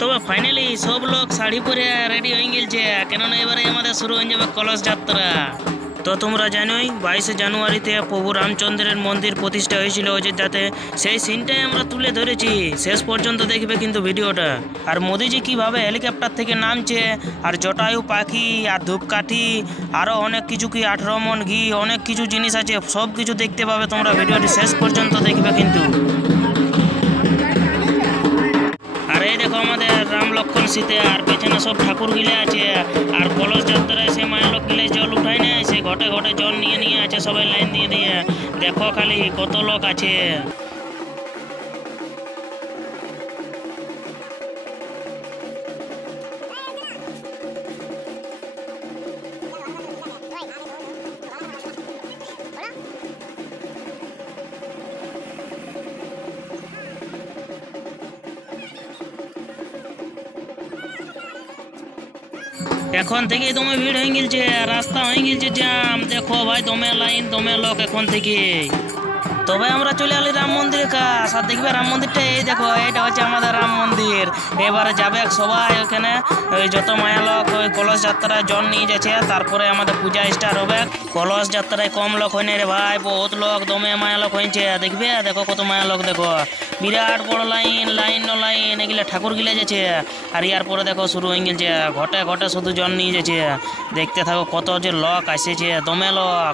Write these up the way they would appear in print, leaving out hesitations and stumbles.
তবে ফাইনালি সব লোক শাড়ি পরে রেডি হয়ে গেছে, কেননা এবারে আমাদের শুরু হয়ে যাবে কলস যাত্রা। তো তোমরা জানোই 22শে জানুয়ারিতে প্রভু রামচন্দ্রের মন্দির প্রতিষ্ঠা হয়েছিল অযোধ্যাতে, সেই সিনটাই আমরা তুলে ধরেছি। শেষ পর্যন্ত দেখবে কিন্তু ভিডিওটা। আর মোদিজি কিভাবে হেলিকপ্টার থেকে নামছে, আর জটায়ু পাখি, আর ধূপকাঠি, আরও অনেক কিছু, কি 18 মণ ঘি, অনেক কিছু জিনিস আছে, সব কিছু দেখতে পাবে তোমরা। ভিডিওটি শেষ পর্যন্ত দেখবে কিন্তু। আর এই দেখো আমাদের রাম লক্ষণ সীতা, আর পেছনে সব ঠাকুর গিলে আছে। আর কলস যাত্রায় সে মায়ের লোক গিলে জল উঠায় না, সে ঘটে ঘটে জল নিয়ে নিয়ে আছে, সবাই লাইন দিয়ে দিয়ে। দেখো খালি কত লোক আছে। এখন থেকেই দমে ভিড় হয়ে গেছে, রাস্তা হয়ে গেছে জ্যাম। দেখো ভাই দমে লাইন, দমে লোক এখন থেকে। তবে আমরা চলে এলি রাম মন্দিরের কাছ। আর দেখবে রাম মন্দিরটা, এই দেখো এটা হচ্ছে আমাদের রাম মন্দির। এবারে যাবে সবাই ওখানে, ওই যত মায়া লোক ওই কলস যাত্রায় জল নিয়ে যাচ্ছে, তারপরে আমাদের পূজা স্টার্ট হবে। কলস যাত্রায় কম লোক হয় না রে ভাই, বহুত লোক, দমে মায়া লোক হয়েছে। দেখবে দেখো কত মায়া লোক, দেখো বিরাট বড় লাইন, লাইন এগুলো ঠাকুর গিলে যাচ্ছে। আর ইয়ার পরে দেখো শুরু হয়ে গেছে, ঘটে ঘটে শুধু জল নিয়ে যাচ্ছে। দেখতে থাকো কত যে লোক আসেছে, দমে লোক,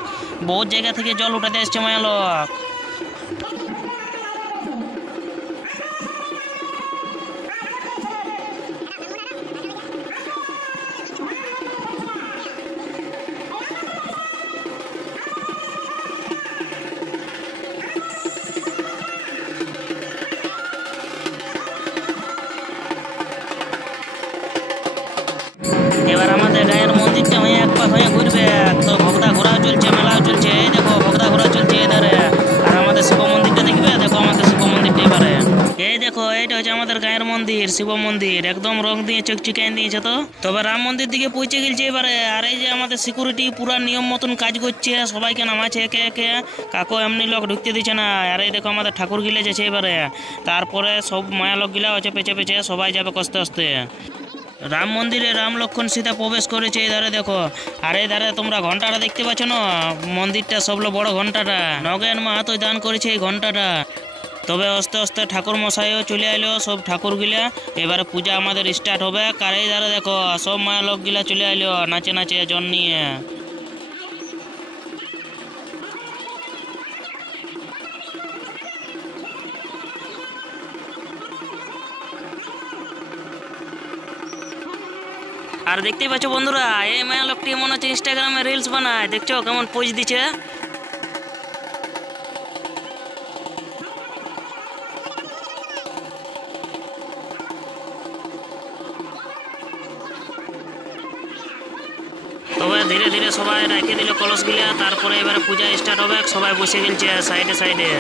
বহুত জায়গা থেকে জল উঠাতে আসছে মায়া লোক। এবার আমাদের গায়ের মন্দিরটা হয়ে এক পাক হয়ে ঘুরবে। তো ভক্তা ঘোরাও চলছে, মেলাও চলছে। এই দেখো ভক্তা ঘোরা চলছে এধারে। আর আমাদের শিব মন্দিরটা দেখবে, দেখো আমাদের শিব মন্দিরটা এবারে। এই দেখো এইটা হচ্ছে আমাদের গায়ের মন্দির, শিব মন্দির, একদম রং দিয়ে চকচকাই দিয়েছে। তো তবে রাম মন্দির দিকে পৌঁছে গেছে এবারে। আর এই যে আমাদের সিকিউরিটি পুরা নিয়ম মতন কাজ করছে, সবাইকে নামাচ্ছে একে একে, কাকু এমনি লোক ঢুকতে দিচ্ছে না। আর এই দেখো আমাদের ঠাকুর গিলে যাচ্ছে এবারে। তারপরে সব মায়া লোক গিলা হচ্ছে পেছে পেছে, সবাই যাবে কস্তে আস্তে। রাম মন্দিরে রাম লক্ষণ সীতা প্রবেশ করেছে এই ধারে দেখো। আর এই ধারে তোমরা ঘন্টাটা দেখতে পাচ্ছ না, মন্দিরটা সবলো বড় ঘন্টাটা নগেন মাহাতো দান করেছে এই ঘন্টাটা। তবে আস্তে আস্তে ঠাকুর মশাইও চলে আইলো, সব ঠাকুর গিলা। এবারে পূজা আমাদের স্টার্ট হবে। আর এই ধারে দেখো সব মায়া লোক গিলা চলে আইলো নাচে নাচে জন নিয়ে। আর দেখতেই পাচ্ছ বন্ধুরা, এই মায়া লোকটি মনে হচ্ছে ইনস্টাগ্রামে রিলস বানায়। দেখছো কেমন পোজ দিচ্ছে। তবে ধীরে ধীরে সবাই রেখে দিল কলস গিলা। তারপরে এবারে পূজা স্টার্ট হবে, সবাই বসে গেলছে সাইডে সাইডে।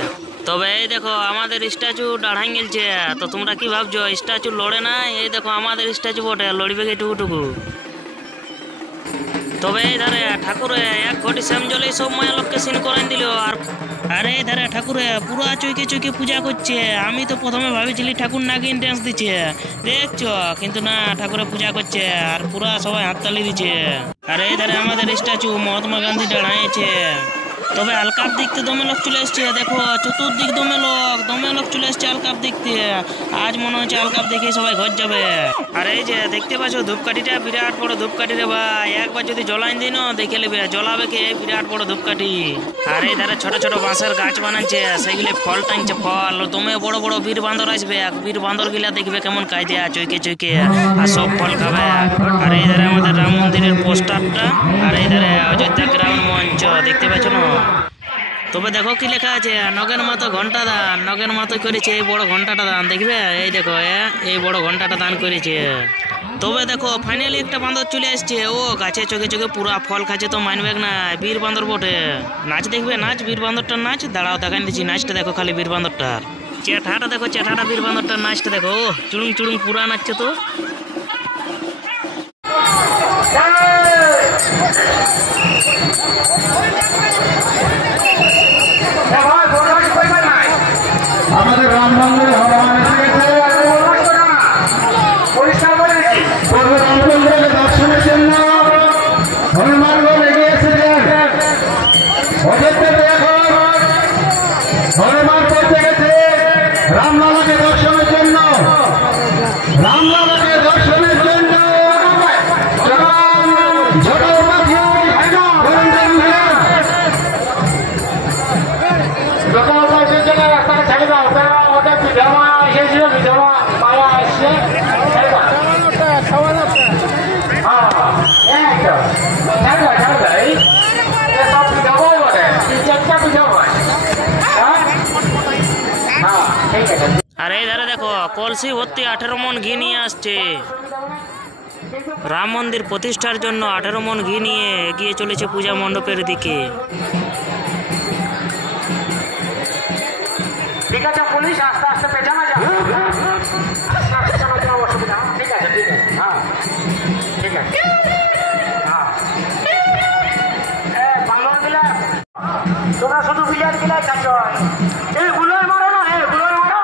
তবে এই দেখো আমাদের স্ট্যাচু দাঁড়াই গেলছে। তো তোমরা কি ভাবছো স্ট্যাচু লড়ে না? এই দেখো আমাদের স্ট্যাচু বটে, লড়বে টুকুটুকু। তবে এই ধারে ঠাকুরে এক ঘটি শ্যাম জলে সব মায়া লোককে সিন করাই দিল। আর এই ধারে ঠাকুরে পুরো চুইকে চুইকে পূজা করছে। আমি তো প্রথমে ভাবিছিলি ঠাকুর নাগিন ড্যান্স দিচ্ছে, দেখছো, কিন্তু না, ঠাকুরে পূজা করছে। আর পুরা সবাই হাততালি দিচ্ছে। আর এই ধারে আমাদের স্ট্যাচু মহাত্মা গান্ধী দাঁড়াইছে। তবে আলকাপ দেখতে দমে লোক চলে এসছে। দেখো চতুর্দিক দমে লোক চলে এসছে আলকাপ দেখতে। আজ মনে হচ্ছে আলকাপ দেখে সবাই ঘর যাবে। আর এই যে দেখতে পাচ্ছ ধূপকাঠিটা, বিরাট বড় ধূপকাঠি রে ভাই। একবার যদি জ্বলাই দিন দেখে নেবে জ্বলাবে কে, বিরাট বড় ধূপকাঠি। আর এই ধারে ছোট ছোট বাঁশের গাছ বানাচ্ছে, সেগুলি ফল টাঙছে ফল। দমে বড় বড় বীর বান্দর আসবে, বীর বান্দর গিলা দেখবে কেমন কায়দে চুইকে চুইকে, আর সব ফল খাবে। আর এই ধারে আমাদের রাম মন্দিরের পোস্টারটা। আর এই ধারে অযোধ্যা গ্রাউন্ড মঞ্চ দেখতে পাচ্ছ না। তবে দেখো কি লেখা আছে, নগেন মাতো ঘন্টা দান। নগেন মাতো করেছে এই বড় ঘন্টাটা দান, দেখবে এই দেখো এই বড় ঘন্টাটা দান করেছে। তবে দেখো ফাইনালি একটা বান্দর চলে আসছে, ও গাছে চোখে চোখে পুরা ফল খাচ্ছে। তো মানবে না, বীর বান্দর বটে। নাচ দেখবে, নাচ বীর বান্দরটার নাচ। দাঁড়াও দেখাই দিচ্ছি নাচটা, দেখো খালি বীর বান্দরটার চেঠাটা দেখো, চেঠাটা বীর বান্দরটার নাচটা দেখো, চুড়ুং চুড়ুং পুরা নাচছে। তো আমাদের রাম মন্দির ভগবান অযোধ্যা এখন হনুমান করতে গেছে রামলালাকে দর্শনের জন্য। রামলালাকে দর্শনের জন্য রাস্তাটা ছেড়ে দাও, তারা ওদের বিধবা এসেছিল, বিধবা মায়া এসছে আর এই ধারে দেখো কলসি ভর্তি 18 মন ঘি নিয়ে আসছে। রাম মন্দির প্রতিষ্ঠার জন্য 18 মন ঘি নিয়ে এগিয়ে চলেছে পূজা মণ্ডপের দিকে। ঠিক আছে পুলিশ, আস্তে আস্তে পেছানো যাও, অসুবিধা। ঠিক আছে ঠিক আছে, হ্যাঁ ঠিক আছে, হ্যাঁ বাংলা দিলা তোমরা শুধু বিলিয়ার দিলাই খাচ্ছ। এই গুলোয় মারো না, এই গুলোয় মারো,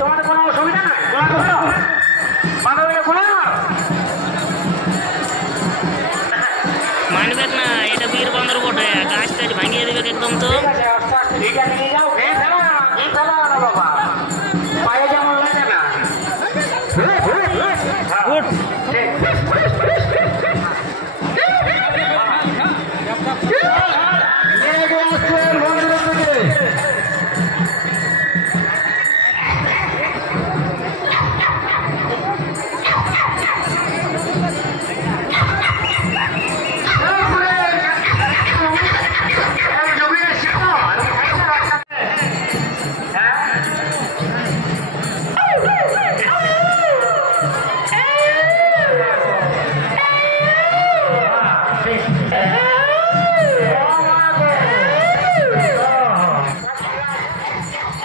তোমাদের কোনো অসুবিধা নাই। গুলোয় মারো, মানবে না, এটা বীর বান্দর বটে, গাছ টাছ ভাঙিয়ে দেবে একদম। তো ঠিক আছে আস্তে আস্তে, ঠিক আছে নিয়ে যাও। বাবা পায়ে যেমন লাগে না, গুড।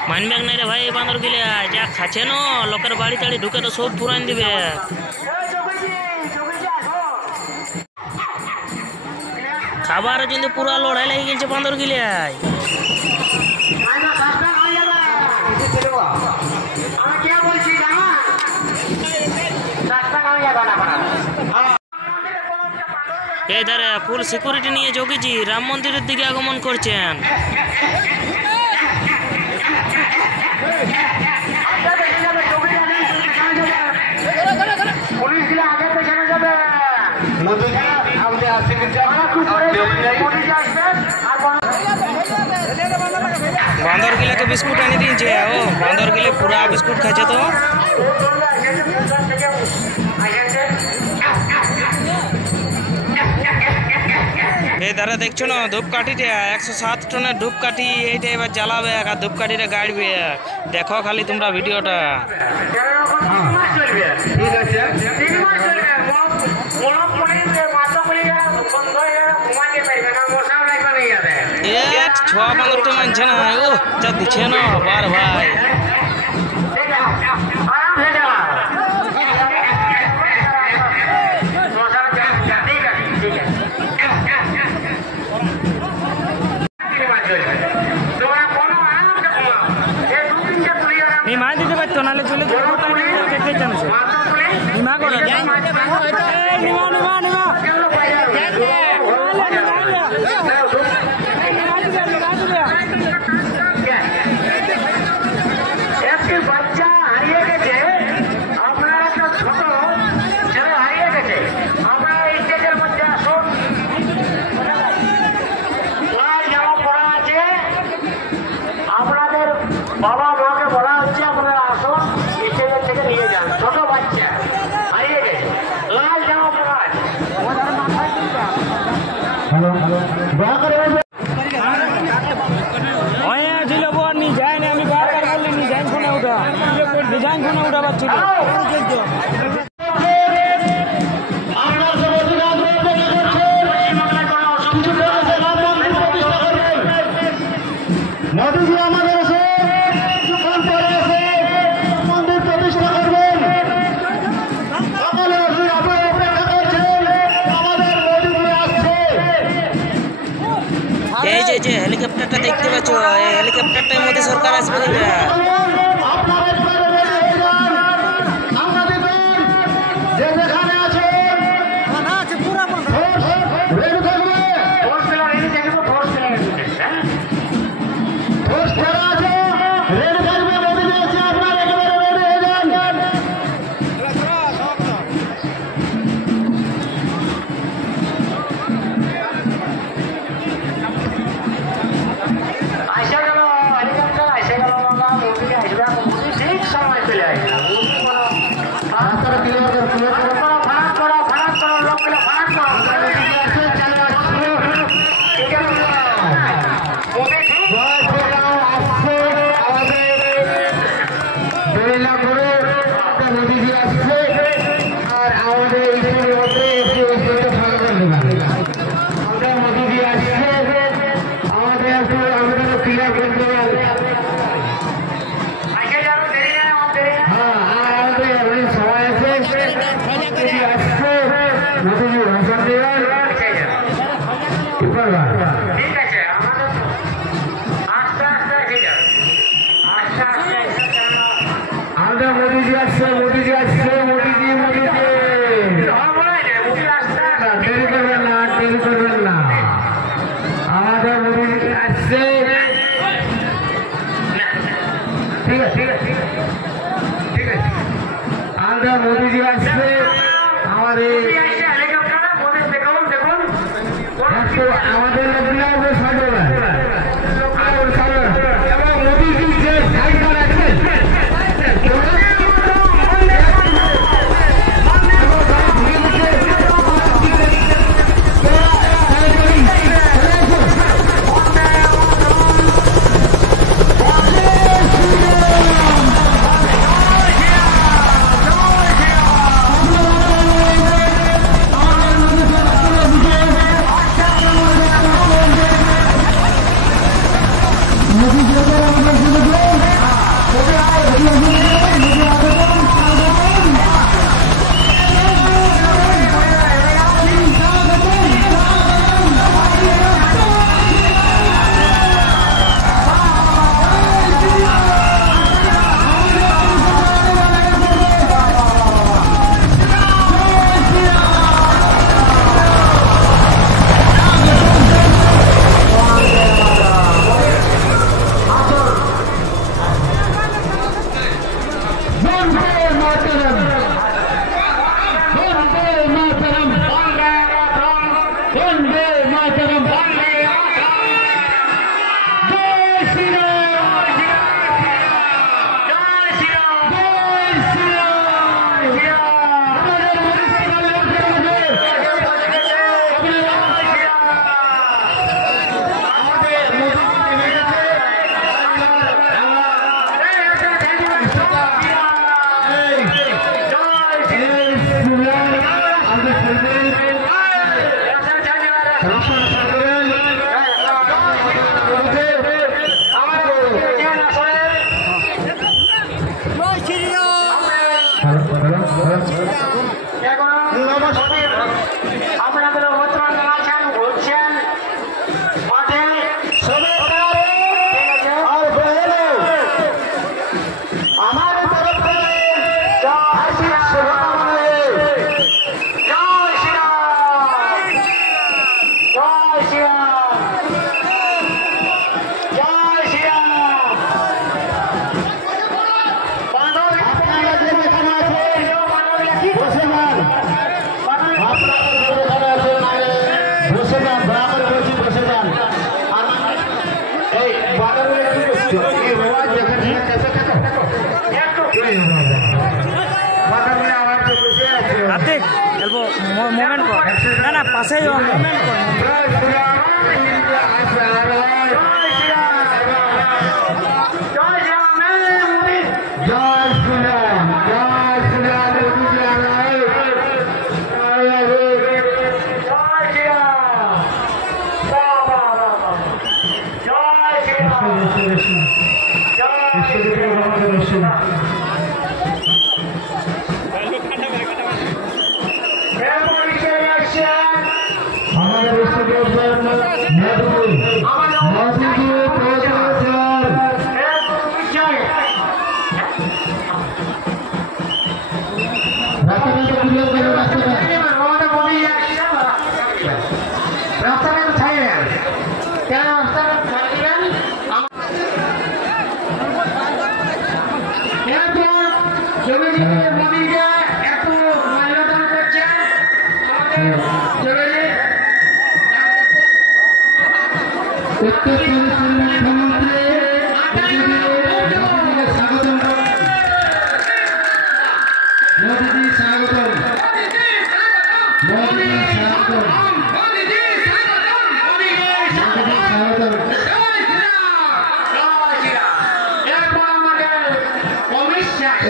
মানবে নাই রে ভাই, বান্দর গিলে যা খাচ্ছে না লোকের বাড়ি তাড়ি ঢুকে তো সব পুরান দিবে। খাবার কিন্তু পুরা লড়াই লেগে গেছে বান্দর গিলে। এই ধারে ফুল সিকিউরিটি নিয়ে যোগীজি রাম মন্দিরের দিকে আগমন করছেন। বান্দর গিলাকে বিস্কুট এনে দিয়েছে, ও বান্দর গিলে পুরা বিস্কুট খাচ্ছে। তো এই ধারে দেখছো না ধূপকাঠিটা 107 টনের ধূপকাঠি, এইটা এবার জ্বালাবে আর ধূপকাঠিটা গাড়বে। দেখো খালি তোমরা ভিডিওটা। এক ছোয়া বান্দরটা মানছে না, ও যা দিচ্ছে না বার ভাই। মা দিতে পারতো নাহলে চলে মা করে বাচ্চা হারিয়ে গেছে, আপনারা তো ছোট ছেলে হারিয়ে গেছে, আপনারা স্টেজের মধ্যে আসুন। লাল জামা পরা আছে, আপনাদের বাবা মাকে বলা হচ্ছে আপনারা আসুন, স্টেজের থেকে নিয়ে যান। ছোট বাচ্চা হারিয়ে গেছে, লাল জামা পরা আছে। মোদীজি আমাদের কিছুক্ষণ পরে এসে মন্দির প্রতিষ্ঠা করবেন। সকালে অপেক্ষা করছেন, আমাদের মোদীজি আসছে। এই যে হেলিকপ্টারটা দেখতে পাচ্ছ, এই হেলিকপ্টারটাই মোদী সরকার আসবে। আসছে আর আমাদের ইসের মধ্যে একটু ভালো করে দেবেন। আমাদের মোদীজি আসছে, আমাদের একটু আমাদের ক্লিয়ার করে দেবেন। হ্যাঁ, আর আমাদের এমনি সময় আছে, মোদীজি আসছে, মোদীজি ভাষণ দেবেন। ঠিক আছে, আমাদের আস্তে আস্তে ঠিক আছে, আস্তে আস্তে আমাদের মোদীজি আসছে, মোদীজি আসছে, মোদীজি মোদীজি দেরি করবেন না, দেরি করবেন না, আমাদের মোদীজি আসছে। ঠিক আছে, ঠিক আছে, ঠিক আছে, আমাদের মোদীজি আসছে। আমাদের আমাদের লোকগুলো সাজাবেন এবং মোদীজি যে সাইকেল আছে আপনাদের আমন্ত্রণ জানাচ্ছেন, বলছেন আমার তরফ থেকে হাসির শুভকামনা। জয় শ্রীরাম, জয় শ্রীরাম, জয় শ্রীরাম। আপনারা যে এখানে আছেন বসে যান, বসে যান, দয়া করে বলছি বসে যান। এই বাজারে রাতে খেলবো মোমেন্ট কর না না পাশে মোমেন্ট কর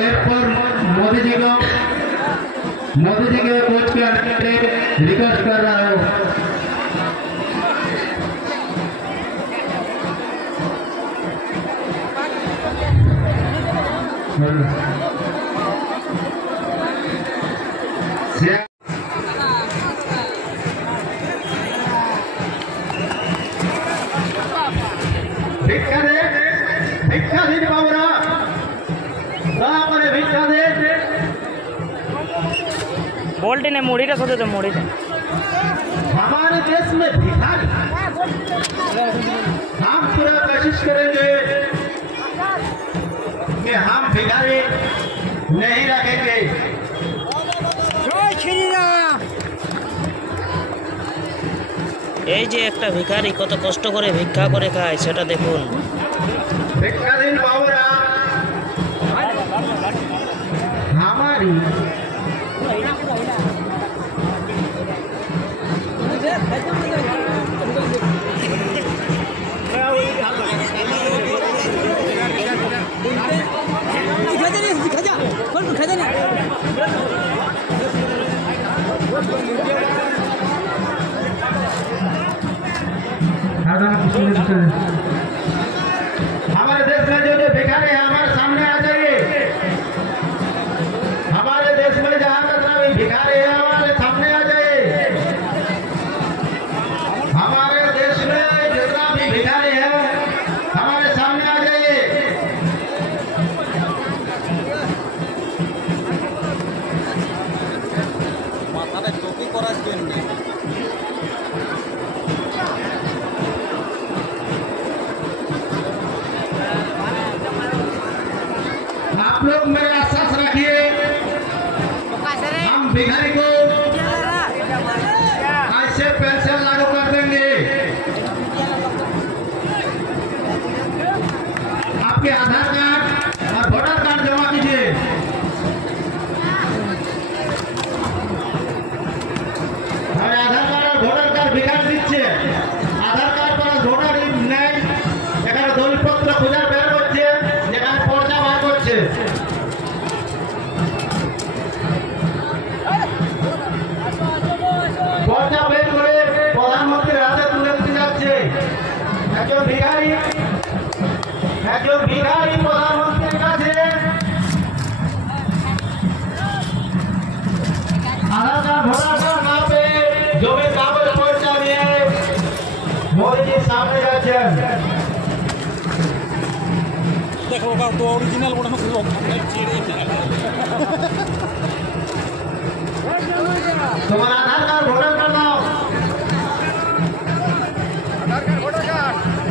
এরপর মোদী मोदी जी के कोच के रिक्वेस्ट कर रहा हूँ। भिक्षा दे बाबूरा, भिक्षा दे। बोल्टी ने मोड़ी का सोचे तो मोड़ी का हमारे देश में भिखारी, हम पूरा कोशिश करेंगे कि हम भिखारी नहीं रखेंगे। এই যে একটা ভিখারি কত কষ্ট করে ভিক্ষা করে খায় সেটা দেখুন। भिक्षा दिन बाबूरा, हमारी हमारे देश में जो भिखारी है हमारे सामने आ जाइए। हमारे देश में जहाँ जितना भी भिखारी है हमारे सामने आ जाइए। हमारे देश में जितना भी भिखारी है हमारे सामने आ जाइए। आप लोग मेरे आश्वास रखिए, हम भिखारी को आज से पेंशन लागू कर देंगे। आपके आधार कार्ड और वोटर कार्ड जमा कीजिए। और आधार कार्ड और ভোটার কার্ড भिखारी দিচ্ছে। আধার কার্ড প্লাস ভোটার নেই, এখানে দলিলপত্র খুঁজে বের করছে, যেখানে পর্চা বার করছে। পর্চা বের করে প্রধানমন্ত্রীর হাতে তুলে দিতে যাচ্ছে। একজন ভিখারি প্রধানমন্ত্রীর কাছে आधार कार्ड भोटर कार्ड ना पे जो भी कागज पहुंचा दिए मोदी जी सामने जाते देखो का तो ओरिजिनल बड़ा लोग तुम्हारा आधार कार्ड भोटर कार्ड लाओ।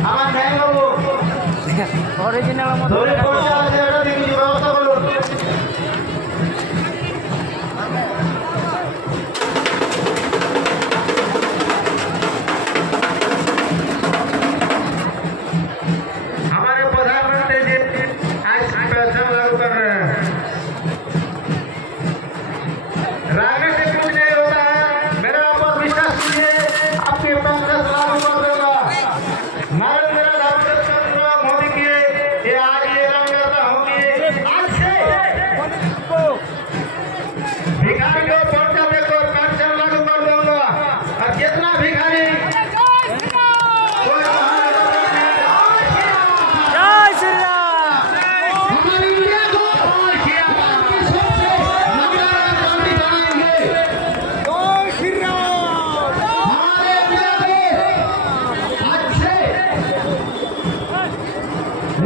আমার নাই বাবু অরিজিনাল ধরে পড়ছে আছে এটা দেখি ব্যবস্থা করুন। हमारे प्रधानमंत्री जी आज पेंशन लागू कर रहे हैं। रागे से कुछ नहीं हो रहा है, मेरे ऊपर विश्वास कीजिए, आपकी पेंशन लागू कर देगा। नरेंद्र मोदी की ये आज ये रंगयात्रा होगी। आज से भिखारी को पर्चा देकर पेंशन लागू कर दूंगा। और जितना भिखारी हमारी इंडिया को सबसे नंबर कंट्री बनाएंगे। हमारे इंडिया में आज से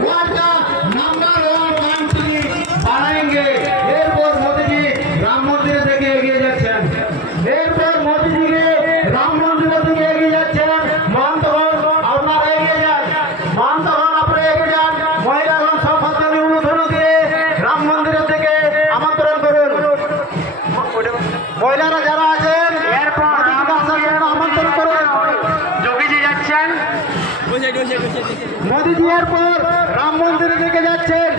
वर्ल्ड का नंबर 1 कंट्री बनाएंगे। एरपोर मोदी जी राम मंदिर থেকে এগিয়ে যাচ্ছেন। এরপর মোদি জিকে রাম মন্দির থেকে এগিয়ে যাচ্ছেন। মহন্তগণ আপনারা এগিয়ে যান, মহন্তগণ আপনারা এগিয়ে যান। মহিলাগণ সম্পত্তি উলুধনু দিয়ে রাম মন্দিরের থেকে আমন্ত্রণ করুন। মহিলারা যারা আছেন এরপর আমন্ত্রণ করুন। যোগীজি যাচ্ছেন, মোদিজি এরপর রাম মন্দিরে থেকে যাচ্ছেন।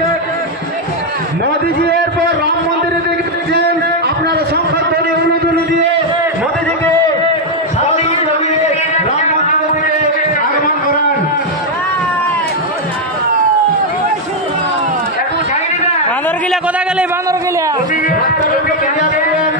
মোদিজি এরপর রাম মন্দিরে থেকে যাচ্ছেন। আপনারা সংখ্যাধ্বনি উলুধনু দিয়ে মোদিজিকে সালামি জানিয়ে রাম মন্দিরে থেকে আগমন করান। বান্দর গিলা কোথা গেলে বান্দর গিলা মোদিজি রাস্তার উপরে ক্রিয়া করবেন।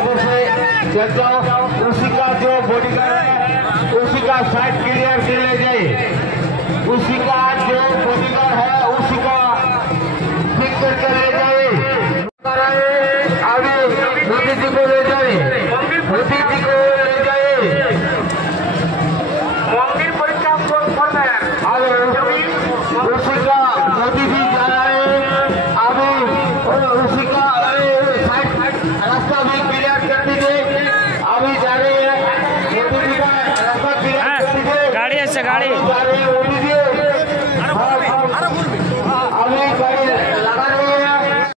जल्दी से चल जाओ। उसी का जो बॉडीगार्ड है उसी का साइड क्लियर के ले जाइए। उसी का